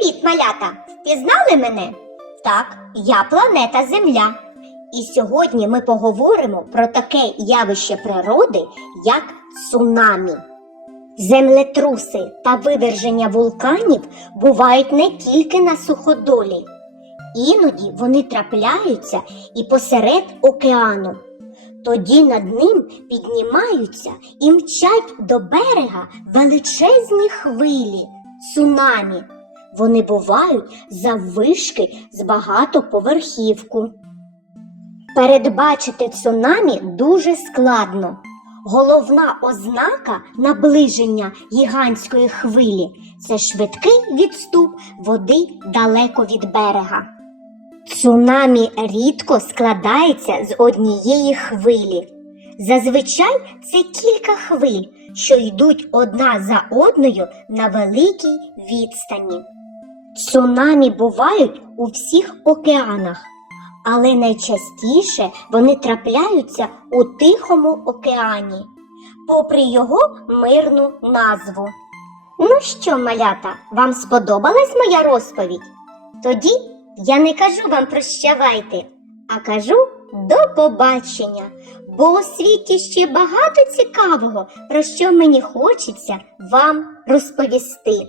Привіт, малята! Впізнали мене? Так, я планета Земля. І сьогодні ми поговоримо про таке явище природи, як цунамі. Землетруси та виверження вулканів бувають не тільки на суходолі. Іноді вони трапляються і посеред океану. Тоді над ним піднімаються і мчать до берега величезні хвилі, цунамі. Вони бувають заввишки з багатоповерхівку. Передбачити цунамі дуже складно. Головна ознака наближення гігантської хвилі це швидкий відступ води далеко від берега. Цунамі рідко складається з однієї хвилі. Зазвичай це кілька хвиль, що йдуть одна за одною на великій відстані. Цунамі бувають у всіх океанах, але найчастіше вони трапляються у Тихому океані, попри його мирну назву. Ну що, малята, вам сподобалась моя розповідь? Тоді я не кажу вам прощавайте, а кажу до побачення, бо у світі ще багато цікавого, про що мені хочеться вам розповісти.